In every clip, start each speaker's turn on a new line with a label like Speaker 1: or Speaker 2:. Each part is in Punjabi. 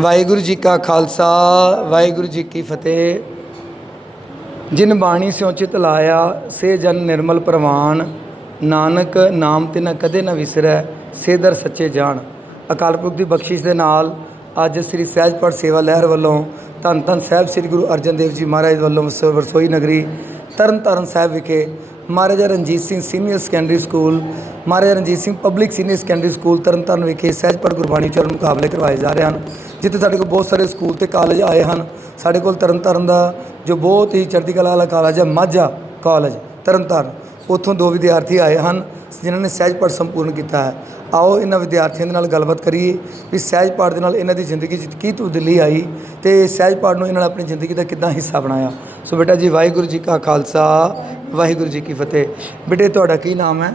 Speaker 1: ਵਾਹਿਗੁਰੂ ਜੀ ਕਾ ਖਾਲਸਾ, ਵਾਹਿਗੁਰੂ ਜੀ ਕੀ ਫਤਿਹ। ਜਿਨ ਬਾਣੀ ਸਿਉ ਚਿਤ ਲਾਇਆ, ਸੇ ਜਨ ਨਿਰਮਲ ਪ੍ਰਵਾਨ। ਨਾਨਕ ਨਾਮ ਤੇ ਨਾ ਕਦੇ ਨਾ ਵਿਸਰੈ, ਸੇ ਦਰ ਸੱਚੇ ਜਾਣ। ਅਕਾਲ ਪੁਰਖ ਦੀ ਬਖਸ਼ਿਸ਼ ਦੇ ਨਾਲ ਅੱਜ ਸ੍ਰੀ ਸਹਿਜਪਾਠ ਸੇਵਾ ਲਹਿਰ ਵੱਲੋਂ ਧੰਨ ਧੰਨ ਸਾਹਿਬ ਸ੍ਰੀ ਗੁਰੂ ਅਰਜਨ ਦੇਵ ਜੀ ਮਹਾਰਾਜ ਵੱਲੋਂ ਵਸ- ਵਰਸੋਈ ਨਗਰੀ, ਤਰਨਤਾਰਨ ਸਾਹਿਬ ਵਿਖੇ Maharaja Ranjit Singh senior secondary school, Maharaja Ranjit Singh public senior secondary school Tarn Taran ਵਿਖੇ ਸਹਿਜਪਾਠ ਗੁਰਬਾਣੀ ਉਚਾਰਨ ਮੁਕਾਬਲੇ ਕਰਵਾਏ ਜਾ ਰਹੇ ਹਨ। ਜਿੱਥੇ ਸਾਡੇ ਕੋਲ ਬਹੁਤ ਸਾਰੇ ਸਕੂਲ ਤੇ ਕਾਲਜ ਆਏ ਹਨ। ਸਾਡੇ ਕੋਲ ਤਰਨਤਾਰਨ ਦਾ ਜੋ ਬਹੁਤ ਹੀ ਚੜ੍ਹਦੀ ਕਲਾ ਵਾਲਾ ਕਾਲਜ ਹੈ ਮਾਝਾ ਕਾਲਜ, ਤਰਨਤਾਰਨ। ਉੱਥੋਂ ਦੋ ਵਿਦਿਆਰਥੀ ਆਏ ਹਨ, ਜਿਨ੍ਹਾਂ ਨੇ ਸਹਿਜ ਪਾਠ ਸੰਪੂਰਨ ਕੀਤਾ ਹੈ। ਆਓ ਇਹਨਾਂ ਵਿਦਿਆਰਥੀਆਂ ਦੇ ਨਾਲ ਗੱਲਬਾਤ ਕਰੀਏ ਵੀ ਸਹਿਜ ਪਾਠ ਦੇ ਨਾਲ ਇਹਨਾਂ ਦੀ ਜ਼ਿੰਦਗੀ 'ਚ ਕੀ ਤਬਦੀਲੀ ਆਈ ਤੇ ਸਹਿਜ ਪਾਠ ਨੂੰ ਇਹਨਾਂ ਨੇ ਆਪਣੀ ਜ਼ਿੰਦਗੀ ਦਾ ਕਿੱਦਾਂ ਹਿੱਸਾ ਬਣਾਇਆ। ਸੋ ਬੇਟਾ ਜੀ, ਵਾਹਿਗੁਰੂ ਜੀ ਕਾ ਖਾਲਸਾ, ਵਾਹਿਗੁਰੂ ਜੀ ਕੀ ਫਤਿਹ। ਬੇਟੇ, ਤੁਹਾਡਾ ਕੀ ਨਾਮ ਹੈ?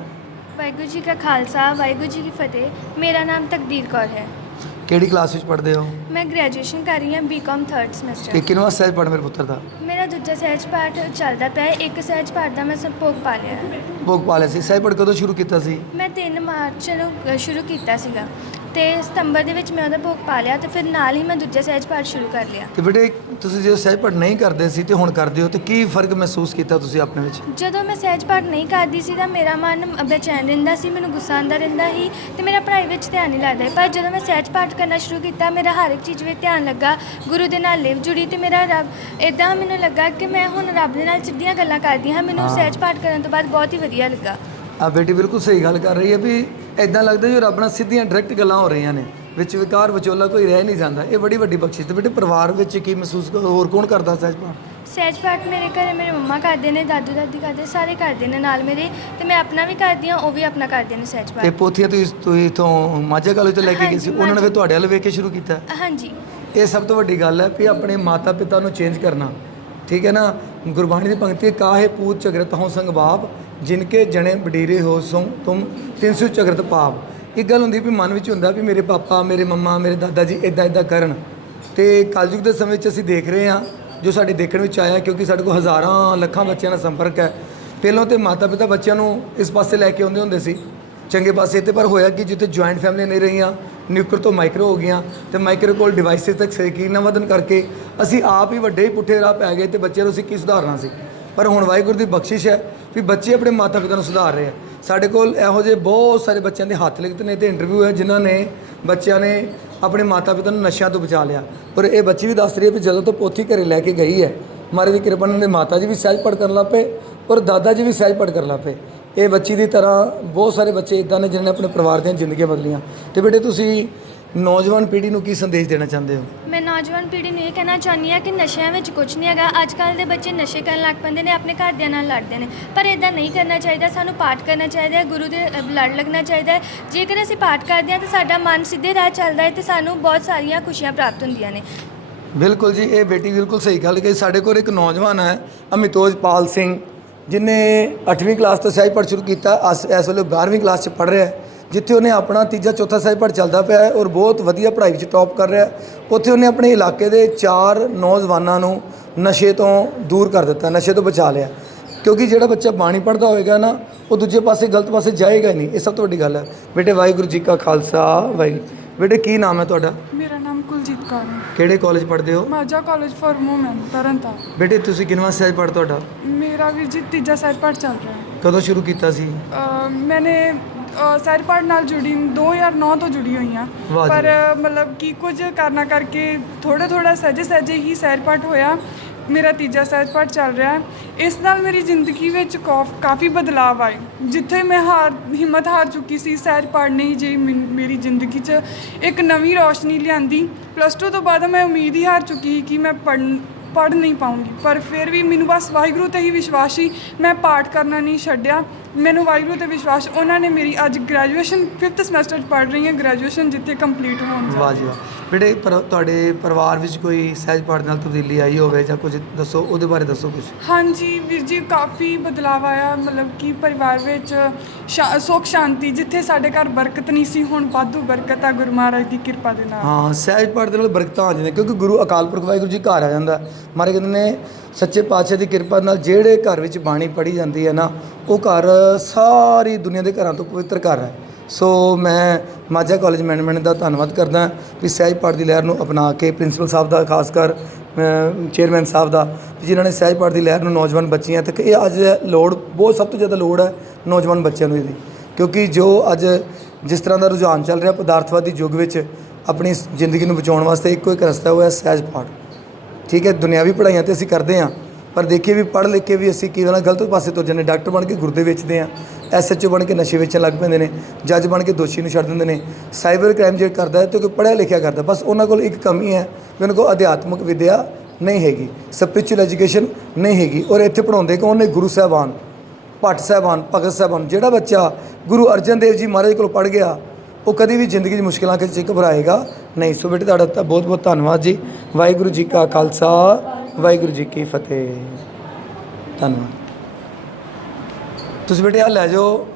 Speaker 2: ਵਾਹਿਗੁਰੂ ਜੀ ਕਾ ਖਾਲਸਾ, ਵਾਹਿਗੁਰੂ ਜੀ ਕੀ ਫਤਿਹ। ਮੇਰਾ ਨਾਮ ਤਕਦੀਰ ਕੌਰ ਹੈ।
Speaker 1: ਕਿਹੜੀ ਕਲਾਸ ਵਿੱਚ ਪੜ੍ਹਦੇ ਹੋ?
Speaker 2: ਮੈਂ ਗ੍ਰੈਜੂਏਸ਼ਨ ਕਰ ਰਹੀ ਹਾਂ ਬੀਕਾਮ 3rd
Speaker 1: ਤੇ
Speaker 2: ਸਮੈਸਟਰ
Speaker 1: ਕਿੰਨਵਾਂ ਸਹਿਜ ਪਾਠ ਮੇਰੇ ਪੁੱਤਰ ਦਾ?
Speaker 2: ਮੇਰਾ ਦੂਜਾ ਸਹਿਜ ਪਾਠ ਚੱਲਦਾ ਪਿਆ ਹੈ। ਇੱਕ ਸਹਿਜ ਪਾਠ ਦਾ ਮੈਂ ਸੰਪੋਗ ਪਾ ਲਿਆ। ਹੈ।
Speaker 1: ਭੋਗ ਪਾ ਲਿਆ ਸੀ। ਸਹਿਜ ਪਾਠ ਕਦੋਂ ਸ਼ੁਰੂ ਕੀਤਾ ਸੀ?
Speaker 2: ਮੈਂ 3 ਮਾਰਚ ਨੂੰ ਅ, ਸ਼ੁਰੂ ਕੀਤਾ ਸੀਗਾ। ਤੇ ਸਤੰਬਰ ਦੇ ਵਿੱਚ ਮੈਂ ਉਹਦਾ ਭੋਗ ਪਾ ਲਿਆ ਤੇ ਫਿਰ ਨਾਲ ਹੀ ਮੈਂ ਦੂਜਾ ਸਹਿਜ ਪਾਠ ਸ਼ੁਰੂ ਕਰ ਲਿਆ
Speaker 1: ਤੇ ਬੇਟੇ ਤੁਸੀਂ ਜਦੋਂ ਸਹਿਜ ਪਾਠ ਨਹੀਂ ਕਰਦੇ ਸੀ ਤੇ ਹੁਣ ਕਰਦੇ ਹੋ ਤੇ ਕੀ ਫ਼ਰਕ ਮਹਿਸੂਸ ਕੀਤਾ ਤੁਸੀਂ ਆਪਣੇ ਵਿੱਚ
Speaker 2: ਜਦੋਂ ਮੈਂ ਸਹਿਜ ਪਾਠ ਨਹੀਂ ਕਰਦੀ ਸੀ ਤਾਂ ਮੇਰਾ ਮਨ ਬੇਚੈਨ ਰਹਿੰਦਾ ਸੀ ਮੈਨੂੰ ਗੁੱਸਾ ਆਉਂਦਾ ਰਹਿੰਦਾ ਸੀ ਤੇ ਮੇਰਾ ਪੜ੍ਹਾਈ ਵਿੱਚ ਧਿਆਨ ਨਹੀਂ ਲੱਗਦਾ ਸੀ। ਪਰ ਜਦੋਂ ਮੈਂ ਸਹਿਜ ਪਾਠ ਕਰਨਾ ਸ਼ੁਰੂ ਕੀਤਾ ਮੇਰਾ ਹਰ ਇੱਕ ਚੀਜ਼ ਵਿੱਚ ਧਿਆਨ ਲੱਗਾ ਗੁਰੂ ਦੇ ਨਾਲ ਲਿਵ ਜੁੜੀ ਤੇ ਮੇਰਾ ਰੱਬ ਇਦਾਂ ਮੈਨੂੰ ਲੱਗਾ ਕਿ ਮੈਂ ਹੁਣ ਰੱਬ ਦੇ ਨਾਲ ਸਿੱਧੀਆਂ ਗੱਲਾਂ ਕਰਦੀ ਹਾਂ ਮੈਨੂੰ। ਸਹਿਜ ਪਾਠ ਕਰਨ ਤੋਂ ਬਾਅਦ ਬਹੁਤ ਹੀ ਵਧੀਆ ਲੱਗਾ
Speaker 1: ਆ ਬੇਟੀ ਬਿਲਕੁਲ ਸਹੀ ਗੱਲ ਕਰ ਰਹੀ ਹੈ ਵੀ ਐਦਾਂ ਲੱਗਦਾ ਜੋ ਰੱਬ ਨਾਲ ਸਿੱਧੀਆਂ ਡਾਇਰੈਕਟ ਗੱਲਾਂ ਹੋ ਰਹੀਆਂ ਨੇ ਵਿੱਚ ਵਿਕਾਰ ਵਿਚੋਲਾ ਕੋਈ ਰਹਿ ਨਹੀਂ ਜਾਂਦਾ। ਇਹ ਬੜੀ ਵੱਡੀ ਬਖਸ਼ਿਸ਼ ਤੇ ਬੇਟੇ ਪਰਿਵਾਰ ਵਿੱਚ ਕੀ ਮਹਿਸੂਸ ਹੋਰ ਕੌਣ ਕਰਦਾ ਸਹਿਜ ਪਾਠ
Speaker 2: ਸਹਿਜ ਪਾਠ ਮੇਰੇ ਘਰੇ ਮੇਰੇ ਮੰਮਾ ਕਰਦੇ ਨੇ ਦਾਦੂ ਦਾਦੀ ਕਰਦੇ ਸਾਰੇ ਕਰਦੇ ਨੇ ਨਾਲ ਮੇਰੇ ਤੇ ਮੈਂ ਆਪਣਾ ਵੀ ਕਰਦੀ ਹਾਂ ਉਹ ਵੀ ਆਪਣਾ ਕਰਦੇ ਨੇ ਸਹਿਜ
Speaker 1: ਤੇ
Speaker 2: ਪਾਠ
Speaker 1: ਪੋਥੀਆਂ ਤੁਸੀਂ ਤੁਸੀਂ ਇਥੋਂ ਮਾਝਾ ਕਾਲਜ ਤੋਂ ਲੈ ਕੇ ਗਏ ਸੀ
Speaker 2: ਹਾਂਜੀ,
Speaker 1: ਉਹਨਾਂ ਨੇ ਫਿਰ। ਤੁਹਾਡੇ ਵੱਲ ਵੇਖ ਕੇ ਸ਼ੁਰੂ ਕੀਤਾ?
Speaker 2: ਹਾਂਜੀ।
Speaker 1: ਇਹ ਸਭ ਤੋਂ ਵੱਡੀ ਗੱਲ ਹੈ ਵੀ ਆਪਣੇ ਮਾਤਾ ਪਿਤਾ ਨੂੰ ਚੇਂਜ ਕਰਨਾ। ਠੀਕ ਹੈ ਨਾ? ਗੁਰਬਾਣੀ ਦੀ ਪੰਕਤੀ ਹੈ, ਕਾਹੇ ਪੂਤ ਝਗਰਤ ਹਉ ਸੰਗ ਬਾਪ। ਜਿਨਕੇ ਜਣੇ ਬਡੀਰੇ ਹੋ ਸੋ ਤੁਮ ਤਿੰਸੂ ਝਗਰਤ ਪਾਪ ਇੱਕ ਗੱਲ ਹੁੰਦੀ ਵੀ ਮਨ ਵਿੱਚ ਹੁੰਦਾ ਵੀ ਮੇਰੇ ਪਾਪਾ ਮੇਰੇ ਮੰਮਾ ਮੇਰੇ ਦਾਦਾ ਜੀ ਇਦਾਂ ਇਦਾਂ ਕਰਨ ਤੇ ਕਲਯੁਗ ਦੇ ਸਮੇਂ 'ਚ ਅਸੀਂ ਦੇਖ ਰਹੇ ਹਾਂ ਜੋ ਸਾਡੇ ਦੇਖਣ ਵਿੱਚ ਆਇਆ ਕਿਉਂਕਿ ਸਾਡੇ ਕੋਲ ਹਜ਼ਾਰਾਂ ਲੱਖਾਂ ਬੱਚਿਆਂ ਨਾਲ ਸੰਪਰਕ ਹੈ ਪਹਿਲਾਂ ਤੇ ਮਾਤਾ ਪਿਤਾ ਬੱਚਿਆਂ ਨੂੰ ਇਸ ਪਾਸੇ ਲੈ ਕੇ ਆਉਂਦੇ ਹੁੰਦੇ ਸੀ ਚੰਗੇ ਪਾਸੇ ਤੇ ਪਰ ਹੋਇਆ ਕਿ ਜਿੱਥੇ ਜੁਆਇੰਟ ਫੈਮਲੀ ਨਹੀਂ ਰਹੀਆਂ ਨਿਊਕਰ ਤੋਂ ਮਾਈਕਰੋ ਹੋ ਗਈਆਂ ਤੇ ਮਾਈਕਰੋ ਕੋਲ ਡਿਵਾਈਸਿਸ ਤੱਕ ਯਕੀਨ ਵਧਣ ਕਰਕੇ ਅਸੀਂ ਆਪ ਹੀ ਵੱਡੇ ਹੀ ਪੁੱਠੇ ਰਾਹ ਪੈ ਗਏ ਤੇ ਬੱਚਿਆਂ ਨੂੰ ਅਸੀਂ ਕੀ ਸੁਧਾਰਨਾ ਸੀ ਪਰ ਹੁਣ ਵਾਹਿਗੁਰੂ ਦੀ ਬਖਸ਼ਿਸ਼ ਹੈ ਵੀ ਬੱਚੇ ਆਪਣੇ ਮਾਤਾ ਪਿਤਾ ਨੂੰ ਸੁਧਾਰ ਰਹੇ ਆ। ਸਾਡੇ ਕੋਲ ਇਹੋ ਜਿਹੇ ਬਹੁਤ ਸਾਰੇ ਬੱਚਿਆਂ ਦੇ ਹੱਥ ਲਿਖਤ ਨੇ ਤੇ ਇੰਟਰਵਿਊ ਹੈ ਜਿਨ੍ਹਾਂ ਨੇ ਬੱਚਿਆਂ ਨੇ ਆਪਣੇ ਮਾਤਾ ਪਿਤਾ ਨੂੰ ਨਸ਼ਿਆਂ ਤੋਂ ਬਚਾ ਲਿਆ। ਪਰ ਇਹ ਬੱਚੀ ਵੀ ਦੱਸ ਰਹੀ ਹੈ ਵੀ ਜਦੋਂ ਤੋਂ ਪੋਥੀ ਘਰੇ ਲੈ ਕੇ ਗਈ ਹੈ ਮਹਾਰਾਜ ਦੀ ਕਿਰਪਾ ਨਾਲ ਨੇ ਮਾਤਾ ਜੀ ਵੀ ਸਹਿਜ ਪੜ ਕਰਨ ਲੱਗ ਪਏ ਔਰ ਦਾਦਾ ਜੀ ਵੀ ਸਹਿਜ ਪੜ ਕਰਨ ਲੱਗ ਪਏ। ਇਹ ਬੱਚੀ ਦੀ ਤਰ੍ਹਾਂ ਬਹੁਤ ਸਾਰੇ ਬੱਚੇ ਇਦਾਂ ਨੇ ਜਿਨ੍ਹਾਂ ਨੇ ਆਪਣੇ ਪਰਿਵਾਰ ਦੀਆਂ ਜ਼ਿੰਦਗੀਆਂ ਬਦਲੀਆਂ। ਤੇ ਬੇਟੇ ਤੁਸੀਂ ਨੌਜਵਾਨ ਪੀੜ੍ਹੀ ਨੂੰ ਕੀ ਸੰਦੇਸ਼ ਦੇਣਾ ਚਾਹੁੰਦੇ ਹੋ?
Speaker 2: ਮੈਂ ਨੌਜਵਾਨ ਪੀੜ੍ਹੀ ਨੂੰ ਇਹ ਕਹਿਣਾ ਚਾਹੁੰਦੀ ਹਾਂ ਕਿ ਨਸ਼ਿਆਂ ਵਿੱਚ ਕੁਝ ਨਹੀਂ ਹੈਗਾ। ਅੱਜ ਕੱਲ੍ਹ ਦੇ ਬੱਚੇ ਨਸ਼ੇ ਕਰਨ ਲੱਗ ਪੈਂਦੇ ਨੇ ਆਪਣੇ ਘਰਦਿਆਂ ਨਾਲ ਲੜਦੇ ਨੇ। ਪਰ ਇਦਾਂ ਨਹੀਂ ਕਰਨਾ ਚਾਹੀਦਾ ਸਾਨੂੰ ਪਾਠ ਕਰਨਾ ਚਾਹੀਦਾ ਹੈ ਗੁਰੂ ਦੇ ਅ, ਲੜ ਲੱਗਣਾ ਚਾਹੀਦਾ ਹੈ। ਜੇਕਰ ਅਸੀਂ ਪਾਠ ਕਰਦੇ ਹਾਂ ਤਾਂ ਸਾਡਾ ਮਨ ਸਿੱਧੇ ਰਾਹ ਚੱਲਦਾ ਹੈ ਤੇ ਸਾਨੂੰ ਬਹੁਤ ਸਾਰੀਆਂ ਖੁਸ਼ੀਆਂ ਪ੍ਰਾਪਤ ਹੁੰਦੀਆਂ ਨੇ।
Speaker 1: ਬਿਲਕੁਲ ਜੀ ਇਹ ਬੇਟੀ ਬਿਲਕੁਲ ਸਹੀ ਗੱਲ ਕਹੀ। ਸਾਡੇ ਕੋਲ ਇੱਕ ਨੌਜਵਾਨ ਹੈ ਅਮਿਤੋਜ ਪਾਲ ਸਿੰਘ ਜਿਨੇ 8ਵੀਂ ਕਲਾਸ ਤੋਂ ਸਹਿਜ ਪੜ੍ਹ ਸ਼ੁਰੂ ਕੀਤਾ ਅਸ- ਇਸ ਵੇਲੇ 12ਵੀਂ ਕਲਾਸ 'ਚ ਪੜ੍ਹ ਰਿਹਾ ਹੈ। ਜਿੱਥੇ ਉਹਨੇ ਆਪਣਾ ਤੀਜਾ ਚੌਥਾ ਸਹਿਜ ਪੜ੍ਹ ਚੱਲਦਾ ਪਿਆ ਹੈ ਔਰ ਬਹੁਤ ਵਧੀਆ ਪੜ੍ਹਾਈ ਵਿੱਚ ਟੌਪ ਕਰ ਰਿਹਾ ਉੱਥੇ ਉਹਨੇ ਆਪਣੇ ਇਲਾਕੇ ਦੇ ਚਾਰ ਨੌਜਵਾਨਾਂ ਨੂੰ ਨਸ਼ੇ ਤੋਂ ਦੂਰ ਕਰ ਦਿੱਤਾ ਨਸ਼ੇ ਤੋਂ ਬਚਾ ਲਿਆ। ਕਿਉਂਕਿ ਜਿਹੜਾ ਬੱਚਾ ਬਾਣੀ ਪੜ੍ਹਦਾ ਹੋਏਗਾ ਨਾ ਉਹ ਦੂਜੇ ਪਾਸੇ ਗਲਤ ਪਾਸੇ ਜਾਏਗਾ ਹੀ ਨਹੀਂ। ਇਹ ਸਭ ਤੋਂ ਵੱਡੀ ਗੱਲ ਹੈ। ਬੇਟੇ ਵਾਹਿਗੁਰੂ ਜੀ ਕਾ ਖਾਲਸਾ ਵਾਹਿਗੁਰੂ ਬੇਟੇ ਕੀ ਨਾਮ ਹੈ ਤੁਹਾਡਾ?
Speaker 3: ਮੇਰਾ ਨਾਮ ਕੁਲਜੀਤ ਕੌਰ ਹੈ।
Speaker 1: ਕਿਹੜੇ ਕਾਲਜ ਪੜ੍ਹਦੇ ਹੋ?
Speaker 3: Majha college for women Tarn Taran.
Speaker 1: ਬੇਟੇ ਤੁਸੀਂ ਕਿੰਨਵਾਂ ਸਹਿਜ ਪੜ੍ਹ ਤੁਹਾਡਾ?
Speaker 3: ਮੇਰਾ ਵੀਰ ਜੀ ਤੀਜਾ ਸਹਿਜ ਪਾਠ ਚੱਲ ਰਿਹਾ ਹੈ।
Speaker 1: ਕਦੋਂ ਸ਼ੁਰੂ ਕੀਤਾ ਸੀ?
Speaker 3: ਮੈਨੇ ਪਾਠ ਨਾਲ ਜੁੜੀ 2009 ਤੋਂ ਜੁੜੀ ਹੋਈ ਹਾਂ।
Speaker 1: ਵਾਹ ਜੀ
Speaker 3: ਪਰ ਮਤਲਬ ਕਿ ਕੁਝ ਕਰਨਾ ਕਰਕੇ ਥੋੜਾ ਥੋੜਾ ਸਹਿਜੇ ਸਹਿਜੇ ਹੀ ਪਾਠ ਹੋਇਆ। ਮੇਰਾ ਤੀਜਾ ਪਾਠ ਚੱਲ ਰਿਹਾ। ਹੈ ਇਸ ਨਾਲ ਮੇਰੀ ਜ਼ਿੰਦਗੀ ਵਿੱਚ ਕੌਫ- ਕਾਫੀ ਬਦਲਾਅ ਆਏ। ਜਿੱਥੇ ਮੈਂ ਹਾਰ ਹਿੰਮਤ ਹਾਰ ਚੁੱਕੀ ਸੀ ਪਾਠ ਨੇ ਹੀ ਜੇ ਮੈਨ- ਮੇਰੀ ਜ਼ਿੰਦਗੀ 'ਚ ਇੱਕ ਨਵੀਂ ਰੌਸ਼ਨੀ ਲਿਆਂਦੀ। ਪਲੱਸ 2 ਤੋਂ ਬਾਅਦ ਮੈਂ ਉਮੀਦ ਹੀ ਹਾਰ ਚੁੱਕੀ ਸੀ ਕਿ ਮੈਂ ਪੜ੍ਹ ਪੜ੍ਹ ਨਹੀਂ ਪਾਉਂਗੀ ਪਰ ਫਿਰ ਵੀ ਮੈਨੂੰ ਬਸ ਵਾਹਿਗੁਰੂ ਤੇ ਹੀ ਵਿਸ਼ਵਾਸ ਸੀ। ਮੈਂ ਪਾਠ ਕਰਨਾ ਨਹੀਂ ਛੱਡਿਆ। ਮੈਨੂੰ ਵਾਹਿਗੁਰੂ ਤੇ ਵਿਸ਼ਵਾਸ ਉਹਨਾਂ ਨੇ ਮੇਰੀ ਅੱਜ ਗ੍ਰੈਜੂਏਸ਼ਨ 5th ਸਮੈਸਟਰ 'ਚ ਪੜ੍ਹ ਰਹੀ ਹਾਂ ਗ੍ਰੈਜੂਏਸ਼ਨ ਜਿੱਥੇ ਕੰਪਲੀਟ ਹੋਣ ਜਾ
Speaker 1: ਵਾਹ ਜੀ ਵਾਹ। ਬੇਟੇ ਪਰ ਤੁਹਾਡੇ ਪਰਿਵਾਰ ਵਿੱਚ ਕੋਈ ਸਹਿਜ ਪਾਠ ਨਾਲ ਤਬਦੀਲੀ ਆਈ ਹੋਵੇ ਜਾਂ ਕੁਝ ਦੱਸੋ ਉਹਦੇ ਬਾਰੇ ਦੱਸੋ ਕੁਝ।
Speaker 3: ਹਾਂਜੀ ਵੀਰ ਜੀ ਕਾਫੀ ਬਦਲਾਅ ਆਇਆ ਮਤਲਬ ਕਿ ਪਰਿਵਾਰ ਵਿੱਚ ਸ਼ਾ- ਸੁੱਖ ਸ਼ਾਂਤੀ ਜਿੱਥੇ ਸਾਡੇ ਘਰ ਬਰਕਤ ਨਹੀਂ ਸੀ ਹੁਣ ਵਾਧੂ ਬਰਕਤ ਆ ਗੁਰੂ ਮਹਾਰਾਜ ਦੀ ਕਿਰਪਾ ਦੇ ਨਾਲ।
Speaker 1: ਹਾਂ ਸਹਿਜ ਪਾਠ ਦੇ ਨਾਲ ਬਰਕਤਾਂ ਆ ਜਾਂਦੀਆਂ ਕਿਉਂਕਿ ਗੁਰੂ ਅਕਾਲ ਪੁਰਖ ਵਾਹਿਗੁਰੂ ਜੀ ਘਰ ਆ ਜਾਂਦਾ। ਮਾਰੇ ਕਹਿੰਦੇ ਨੇ ਸੱਚੇ ਪਾਤਸ਼ਾਹ ਦੀ ਕਿਰਪਾ ਨਾਲ ਜਿਹੜੇ ਘਰ ਵਿੱਚ ਬਾਣੀ ਪੜ੍ਹੀ ਜਾਂਦੀ ਹੈ ਨਾ, ਉਹ ਘਰ ਸਾਰੀ ਦੁਨੀਆ ਦੇ ਘਰਾਂ ਤੋਂ ਪਵਿੱਤਰ ਘਰ ਹੈ। ਸੋ ਮੈਂ ਮਾਝਾ ਕਾਲਜ ਮੈਨੇਜਮੈਂਟ ਦਾ ਧੰਨਵਾਦ ਕਰਦਾ ਵੀ ਸਹਿਜ ਪਾਠ ਦੀ ਲਹਿਰ ਨੂੰ ਅਪਣਾ ਕੇ ਪ੍ਰਿੰਸੀਪਲ ਸਾਹਿਬ ਦਾ, ਖਾਸ ਕਰ ਚੇਅਰਮੈਨ ਸਾਹਿਬ ਦਾ, ਵੀ ਜਿਨ੍ਹਾਂ ਨੇ ਸਹਿਜ ਪਾਠ ਦੀ ਲਹਿਰ ਨੂੰ ਨੌਜਵਾਨ ਬੱਚੀਆਂ ਤੱਕ, ਇਹ ਅੱਜ ਲੋੜ, ਬਹੁਤ ਸਭ ਤੋਂ ਜ਼ਿਆਦਾ ਲੋੜ ਹੈ ਨੌਜਵਾਨ ਬੱਚਿਆਂ ਨੂੰ ਇਹਦੀ। ਕਿਉਂਕਿ ਜੋ ਅੱਜ ਜਿਸ ਤਰ੍ਹਾਂ ਦਾ ਰੁਝਾਨ ਚੱਲ ਰਿਹਾ ਪਦਾਰਥਵਾਦੀ ਯੁੱਗ ਵਿੱਚ, ਆਪਣੀ ਜ਼ਿੰਦਗੀ ਨੂੰ ਬਚਾਉਣ ਵਾਸਤੇ ਇੱਕੋ ਇੱਕ ਰਸਤਾ ਹੋਇਆ ਸਹਿਜ ਪਾਠ। ਠੀਕ ਹੈ, ਦੁਨਿਆਵੀ ਪੜ੍ਹਾਈਆਂ ਤੇ ਅਸੀਂ ਕਰਦੇ ਹਾਂ, ਪਰ ਦੇਖੀਏ ਵੀ ਪੜ੍ਹ ਲਿਖ ਕੇ ਵੀ ਅਸੀਂ ਕੀ ਨਾ ਗਲਤ ਪਾਸੇ ਤੁਰ ਜਾਂਦੇ ਡਾਕਟਰ ਬਣ ਕੇ ਗੁਰਦੇ ਵੇਚਦੇ ਆ ਐਸਐਚਓ ਬਣ ਕੇ ਨਸ਼ੇ ਵੇਚਣ ਲੱਗ ਪੈਂਦੇ ਨੇ, ਜੱਜ ਬਣ ਕੇ ਦੋਸ਼ੀ ਨੂੰ ਛੱਡ ਦਿੰਦੇ ਨੇ, ਸਾਈਬਰ ਕ੍ਰਾਈਮ ਜੇ ਕਰਦਾ ਹੈ ਤੇ ਕੋਈ ਪੜ੍ਹਿਆ ਲਿਖਿਆ ਕਰਦਾ, ਬਸ ਉਹਨਾਂ ਕੋਲ ਇੱਕ ਕਮੀ ਹੈ ਕਿ ਉਹਨਾਂ ਕੋਲ ਅਧਿਆਤਮਕ ਵਿਦਿਆ ਨਹੀਂ ਹੈਗੀ ਸਪਿਰਚੁਅਲ ਐਜੂਕੇਸ਼ਨ ਨਹੀਂ ਹੈਗੀ, ਔਰ ਇੱਥੇ ਪੜਾਉਂਦੇ ਕੌਣ ਨੇ? ਗੁਰੂ ਸਾਹਿਬਾਨ, ਭੱਟ ਸਾਹਿਬਾਨ, ਭਗਤ ਸਾਹਿਬਾਨ, ਜਿਹੜਾ ਬੱਚਾ ਗੁਰੂ ਅਰਜਨ ਦੇਵ ਜੀ ਮਹਾਰਾਜ ਕੋਲ ਪੜ੍ਹ ਗਿਆ ਉਹ ਕਦੇ ਵੀ ਜ਼ਿੰਦਗੀ 'ਚ ਮੁਸ਼ਕਿਲਾਂ ਵਿੱਚ ਘਬਰਾਏਗਾ ਨਹੀਂ। ਸੋ ਬੇਟੇ, ਤੁਹਾਡਾ ਤਾਂ ਬਹੁਤ ਬਹੁਤ ਧੰਨਵਾਦ ਜੀ। ਵਾਹਿਗੁਰੂ ਜੀ ਕਾ ਖਾਲਸਾ, ਵਾਹਿਗੁਰੂ ਜੀ ਕੀ ਫਤਿਹ। ਧੰਨਵਾਦ। ਤੁਸੀਂ ਬੇਟੇ ਆ ਲੈ ਜਾਓ